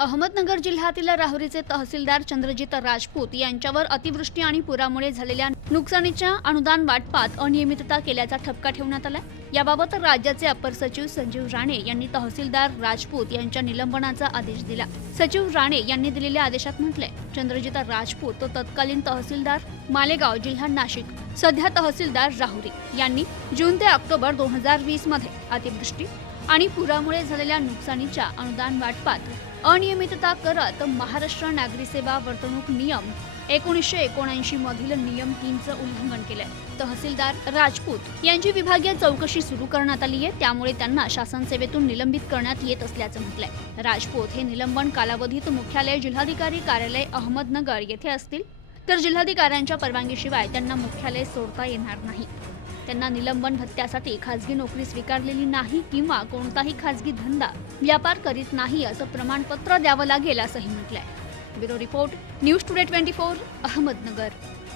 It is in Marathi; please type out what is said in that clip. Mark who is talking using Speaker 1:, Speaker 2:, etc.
Speaker 1: अहमदनगर जिल्ह्यातील राहुरीचे तहसीलदार चंद्रजित राजपूत यांच्यावर अतिवृष्टी आणि पुरामुळे झालेल्या नुकसानीच्या अनुदान वाटपात अनियमितता केल्याचा ठपका ठेवण्यात आला याबाबत राज्याचे अपर सचिव संजीव राणे यांनी तहसीलदार राजपूत यांच्या निलंबनाचा आदेश दिला. सचिव राणे यांनी दिलेल्या आदेशात म्हटलंय चंद्रजित राजपूत तो तत्कालीन तहसीलदार मालेगाव जिल्हा नाशिक सध्या तहसीलदार राहुरी यांनी जून ते ऑक्टोबर दोन हजार वीसमध्ये अतिवृष्टी आणि पुरामुळे झालेल्या नुकसानीच्या अनुदान वाटपात अनियमितता करत महाराष्ट्र नागरी सेवा वर्तणूक नियम एकोणीसशे एकोणऐंशी मधील नियम तीनचं उल्लंघन केलंय. तहसीलदार राजपूत यांची विभागीय चौकशी सुरू करण्यात आली आहे. त्यामुळे त्यांना शासन सेवेतून निलंबित करण्यात येत असल्याचं म्हटलंय. राजपूत हे निलंबन कालावधीत मुख्यालय जिल्हाधिकारी कार्यालय अहमदनगर येथे असतील. तर जिल्हाधिकाऱ्यांच्या परवानगीशिवाय त्यांना मुख्यालय सोडता येणार नाही. त्यांना निलंबन भत्त्यासाठी खासगी नोकरी स्वीकारलेली नाही किंवा कोणताही खासगी धंदा व्यापार करीत नाही असं प्रमाणपत्र द्यावं लागेल असंही म्हटलंय. Bureau report news today twenty four Ahmednagar.